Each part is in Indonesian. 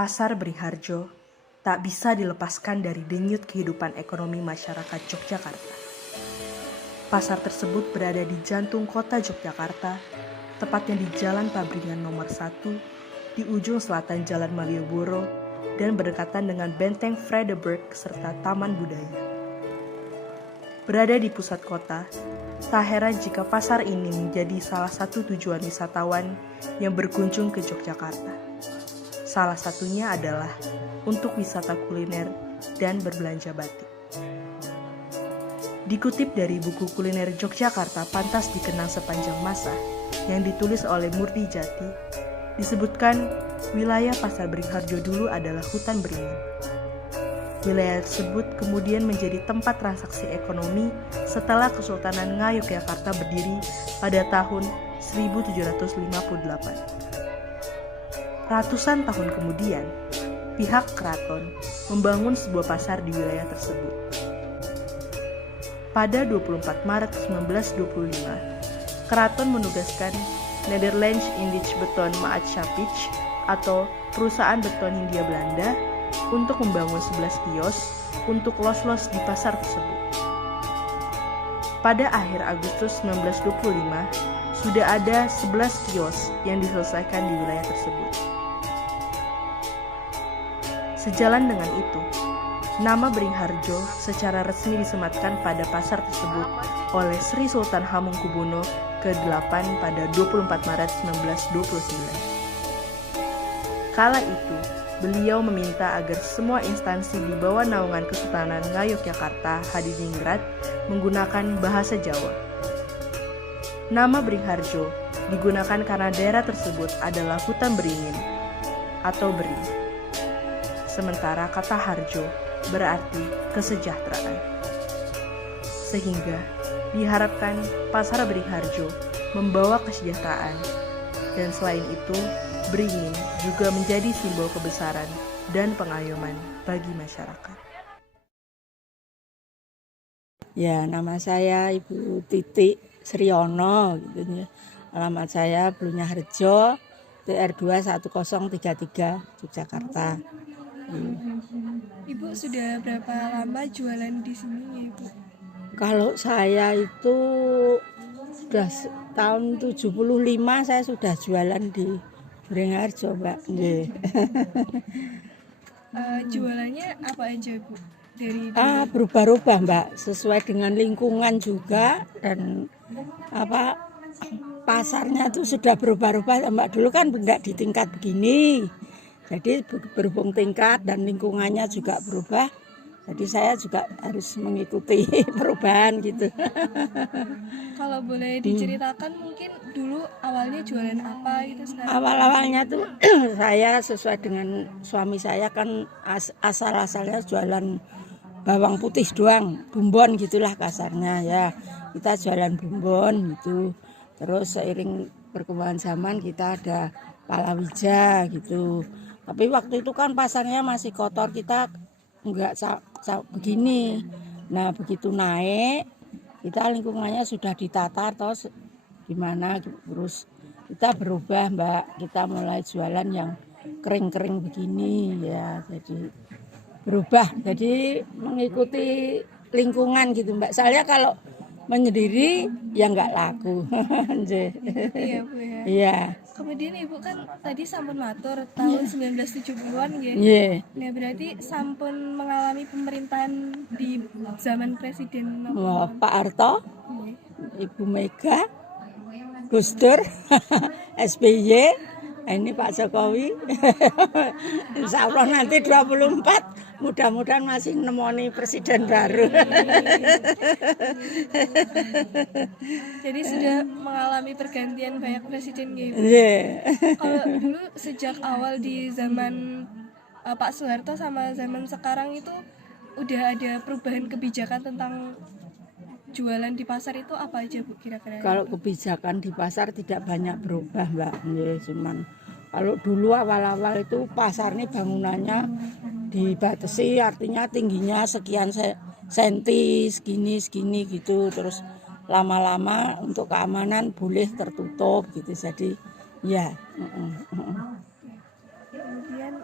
Pasar Beringharjo tak bisa dilepaskan dari denyut kehidupan ekonomi masyarakat Yogyakarta. Pasar tersebut berada di jantung kota Yogyakarta, tepatnya di Jalan Pabringan nomor 1, di ujung selatan Jalan Malioboro, dan berdekatan dengan Benteng Vredenburg serta Taman Budaya. Berada di pusat kota, tak heran jika pasar ini menjadi salah satu tujuan wisatawan yang berkunjung ke Yogyakarta. Salah satunya adalah untuk wisata kuliner dan berbelanja batik. Dikutip dari buku kuliner Yogyakarta Pantas Dikenang Sepanjang Masa yang ditulis oleh Murdi Jati, disebutkan wilayah Pasar Beringharjo dulu adalah hutan beringin. Wilayah tersebut kemudian menjadi tempat transaksi ekonomi setelah Kesultanan Ngayogyakarta berdiri pada tahun 1758. Ratusan tahun kemudian, pihak keraton membangun sebuah pasar di wilayah tersebut. Pada 24 Maret 1925, keraton menugaskan Nederlands Indisch Beton Maatschappij atau perusahaan beton Hindia Belanda untuk membangun 11 kios untuk los-los di pasar tersebut. Pada akhir Agustus 1925, sudah ada 11 kios yang diselesaikan di wilayah tersebut. Sejalan dengan itu, nama Beringharjo secara resmi disematkan pada pasar tersebut oleh Sri Sultan Hamengkubuwono ke-8 pada 24 Maret 1929. Kala itu, beliau meminta agar semua instansi di bawah naungan Kesultanan Ngayogyakarta Hadiningrat menggunakan bahasa Jawa. Nama Beringharjo digunakan karena daerah tersebut adalah hutan beringin atau bering. Sementara kata harjo berarti kesejahteraan. Sehingga diharapkan Pasar Beringharjo membawa kesejahteraan, dan selain itu beringin juga menjadi simbol kebesaran dan pengayoman bagi masyarakat. Ya, nama saya Ibu Titik Sriono gitu ya. Alamat saya Beringharjo, TR2 1033 Yogyakarta. Ibu sudah berapa lama jualan di sini, Ibu? Kalau saya itu sudah tahun 75 saya sudah jualan di Beringharjo, Mbak. Jualannya apa aja, Bu? Berubah-ubah, Mbak, sesuai dengan lingkungan juga, dan pasarnya itu sudah berubah-ubah, Mbak. Dulu kan enggak di tingkat begini. Jadi berhubung tingkat dan lingkungannya juga berubah, jadi saya juga harus mengikuti perubahan gitu. Kalau boleh diceritakan mungkin dulu awalnya jualan apa gitu sekarang? Awal-awalnya tuh saya sesuai dengan suami saya kan asal-asalnya jualan bawang putih doang, bumbon gitulah kasarnya ya. Kita jualan bumbon gitu. Terus seiring perkembangan zaman kita ada palawija gitu. Tapi waktu itu kan pasarnya masih kotor, kita enggak begini. Nah, begitu naik, kita lingkungannya sudah ditata, terus gimana, terus kita berubah, Mbak. Kita mulai jualan yang kering-kering begini ya, jadi berubah. Jadi mengikuti lingkungan gitu, Mbak. Soalnya kalau menyendiri ya enggak laku. Iya, Bu ya. Iya. Kemudian Ibu kan tadi sampun matur tahun 1970-an ya. Iya. Nah, berarti sampun mengalami pemerintahan di zaman Presiden Pak Harto, Iya. Ibu Mega, Gus Dur, SBY, ini Pak Jokowi. Insya Allah nanti 24 mudah-mudahan masih nemoni presiden baru. Jadi sudah mengalami pergantian banyak presiden gitu. Yeah. Kalau dulu sejak awal di zaman Pak Soeharto sama zaman sekarang itu udah ada perubahan kebijakan tentang jualan di pasar itu apa aja, Bu, kira-kira? Kalau kebijakan di pasar tidak banyak berubah, Mbak. Yeah, cuman kalau dulu awal-awal itu pasar ini bangunannya dibatasi, artinya tingginya sekian senti, segini gitu. Terus lama-lama untuk keamanan boleh tertutup gitu. Jadi ya. Kemudian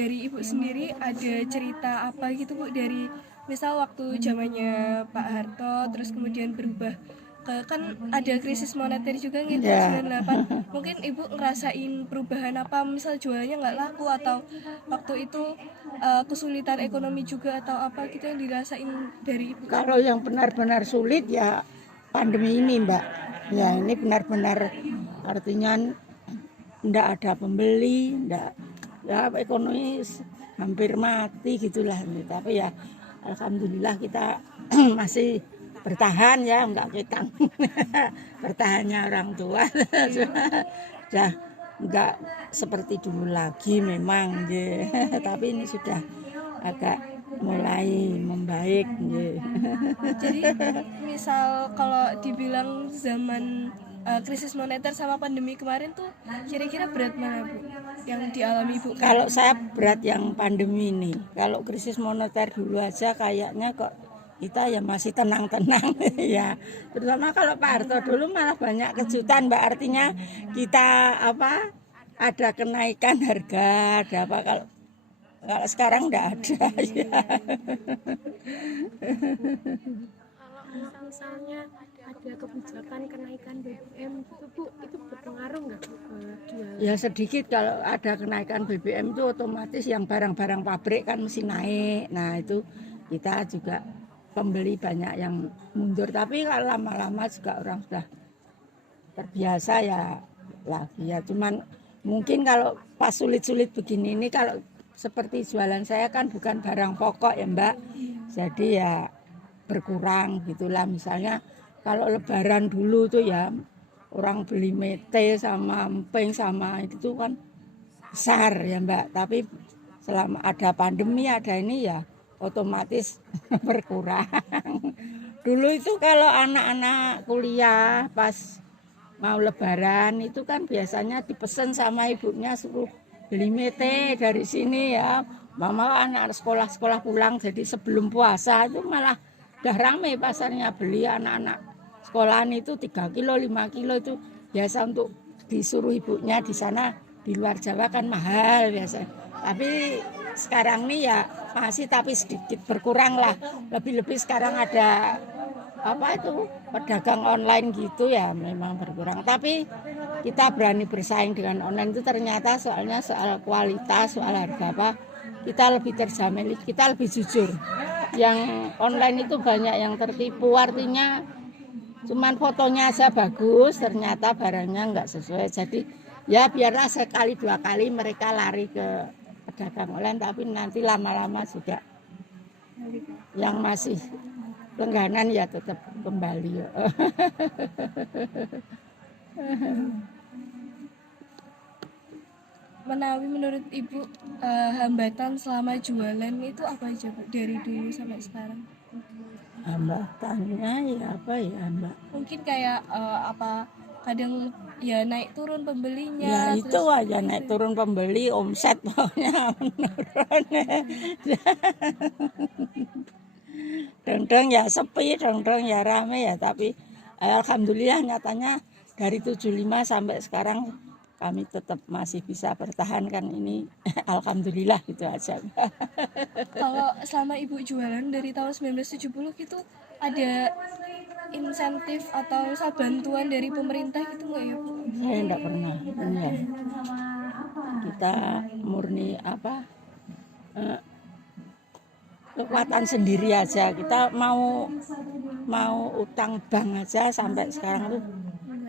dari Ibu sendiri ada cerita apa gitu Bu, dari misal waktu zamannya Pak Harto terus kemudian berubah ke, kan ada krisis moneter juga gitu Ya. 98, mungkin Ibu ngerasain perubahan apa, misal jualannya nggak laku atau waktu itu kesulitan ekonomi juga atau apa gitu yang dirasain dari Ibu? Kalau yang benar-benar sulit ya pandemi ini, Mbak. Ya ini benar-benar artinya ndak ada pembeli, ndak, ya ekonomi hampir mati gitulah. Tapi ya alhamdulillah kita masih bertahan ya, enggak ketang. Bertahannya orang tua sudah enggak seperti dulu lagi memang ya. Tapi ini sudah agak mulai membaik ya. Jadi misal kalau dibilang zaman krisis moneter sama pandemi kemarin tuh kira-kira berat mana Bu yang dialami Ibu? Kalau saya berat yang pandemi ini. Kalau krisis moneter dulu aja kayaknya kok kita ya masih tenang-tenang ya. Terutama kalau Pak Harto dulu malah banyak kejutan, Mbak. Artinya kita ada kenaikan harga, ada apa, kalau sekarang enggak ada ya. Kalau misalnya ada kebijakan kenaikan BBM gitu Bu, itu berpengaruh nggak Bu ke jualan? Ya sedikit, kalau ada kenaikan BBM itu otomatis yang barang-barang pabrik kan mesti naik. Nah itu kita juga pembeli banyak yang mundur. Tapi kalau lama-lama juga orang sudah terbiasa ya lagi ya. Cuman mungkin kalau pas sulit-sulit begini ini, kalau seperti jualan saya kan bukan barang pokok ya Mbak. Jadi ya berkurang gitulah. Misalnya kalau lebaran dulu tuh ya orang beli mete sama emping sama itu kan besar ya Mbak. Tapi selama ada pandemi ada ini ya otomatis berkurang. Dulu itu kalau anak-anak kuliah pas mau lebaran itu kan biasanya dipesan sama ibunya suruh beli mete dari sini ya. Mama anak sekolah pulang, jadi sebelum puasa itu malah udah rame pasarnya, beli anak-anak sekolahan itu 3 kilo 5 kilo itu biasa untuk disuruh ibunya. Di sana di luar Jawa kan mahal biasa. Tapi sekarang nih ya masih, tapi sedikit berkurang lah. Lebih-lebih sekarang ada pedagang online gitu ya, memang berkurang. Tapi kita berani bersaing dengan online itu ternyata soalnya soal kualitas, soal harga kita lebih terjamin, kita lebih jujur. Yang online itu banyak yang tertipu, artinya cuman fotonya aja bagus, ternyata barangnya nggak sesuai. Jadi ya biarlah sekali 2 kali mereka lari ke pedagang online, tapi nanti lama-lama juga yang masih langganan ya tetap kembali ya. Menawi menurut Ibu hambatan selama jualan itu apa aja Bu dari dulu sampai sekarang? Hambatannya ya apa ya Mbak? Mungkin kayak kadang ya naik turun pembelinya. Ya itu aja naik turun pembeli, omset pokoknya menurun. Dong ya sepi, dong ya rame ya, tapi alhamdulillah nyatanya dari 75 sampai sekarang kami tetap masih bisa bertahankan ini. Alhamdulillah gitu aja. Kalau selama Ibu jualan dari tahun 1970 gitu ada insentif atau misal bantuan dari pemerintah gitu nggak ya Bu? Saya enggak pernah. Ya. Kita murni kekuatan sendiri aja. Kita mau utang bank aja sampai sekarang tuh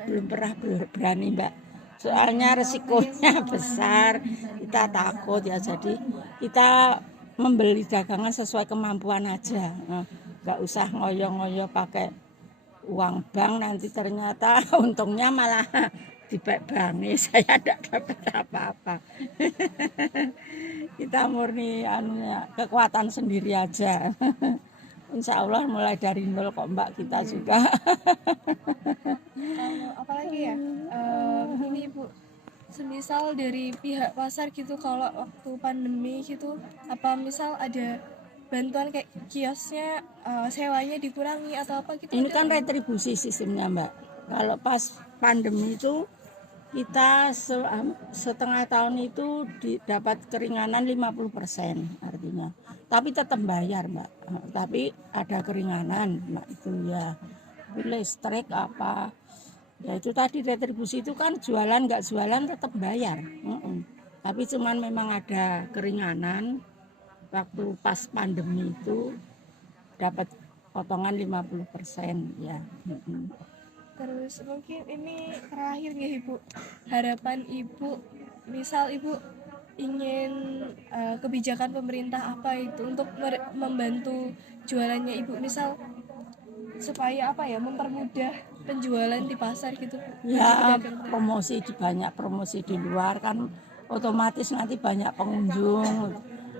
belum pernah berani Mbak. Soalnya resikonya besar, kita takut ya. Jadi kita membeli dagangan sesuai kemampuan aja. Nggak usah ngoyo-ngoyo pakai uang bank, nanti ternyata untungnya malah di bank. Saya tidak dapat apa-apa. Kita murni kekuatan sendiri aja. Insya Allah mulai dari nol kok Mbak, kita juga. Apalagi ya ini Bu, semisal dari pihak pasar gitu kalau waktu pandemi gitu, apa misal ada bantuan kayak kiosnya sewanya dikurangi atau apa gitu? Ini kan retribusi sistemnya Mbak. Kalau pas pandemi itu Kita setengah tahun itu dapat keringanan 50% artinya. Tapi tetap bayar, Mbak. Tapi ada keringanan, Mbak, itu ya. Listrik apa. Ya itu tadi retribusi itu kan jualan nggak jualan tetap bayar. Tapi cuman memang ada keringanan waktu pas pandemi itu dapat potongan 50% ya. Terus mungkin ini terakhir ya Ibu, harapan Ibu, misal Ibu ingin kebijakan pemerintah apa itu untuk membantu jualannya Ibu, misal supaya apa ya, mempermudah penjualan di pasar gitu. Ya promosi banyak promosi di luar kan otomatis nanti banyak pengunjung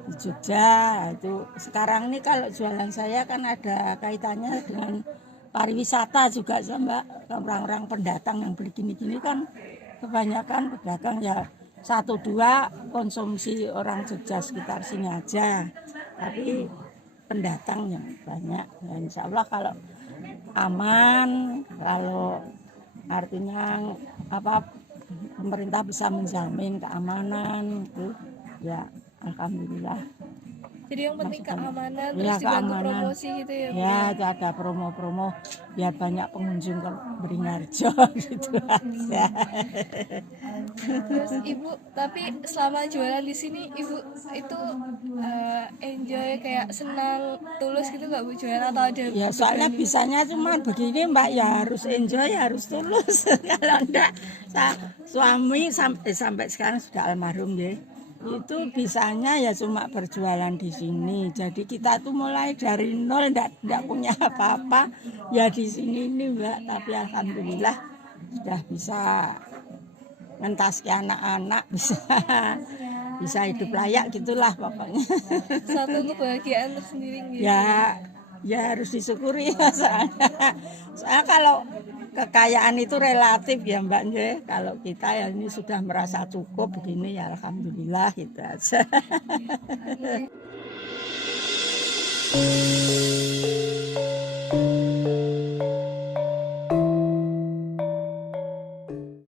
di Jogja itu. Sekarang ini kalau jualan saya kan ada kaitannya dengan pariwisata juga sih Mbak. Orang-orang pendatang yang beli gini-gini kan kebanyakan pedagang ya 1-2 konsumsi orang Jogja sekitar sini aja. Tapi pendatang yang banyak. Ya, insya Allah kalau aman, kalau artinya apa pemerintah bisa menjamin keamanan itu ya alhamdulillah. Jadi yang penting keamanan, terus Ya, dibantu keamanan. promosi gitu ya Bu? Ya itu ada promo-promo biar banyak pengunjung ke Beringharjo gitu aja. Terus Ibu, tapi selama jualan di sini Ibu itu enjoy, kayak senang, tulus gitu nggak Bu jualan, atau ada Ya soalnya bisanya cuma begini Mbak, ya harus enjoy, harus tulus. Kalau enggak suami sampai sekarang sudah almarhum ya. Itu bisanya ya cuma berjualan di sini. Jadi kita tuh mulai dari nol, enggak punya apa-apa ya di sini nih Mbak. Tapi alhamdulillah sudah bisa ngentaski anak-anak, bisa hidup layak gitulah pokoknya. satu kebahagiaan tersendiri gitu. Ya harus disyukuri soalnya kalau kekayaan itu relatif ya Mbak Nje. Kalau kita ya ini sudah merasa cukup begini ya alhamdulillah gitu aja.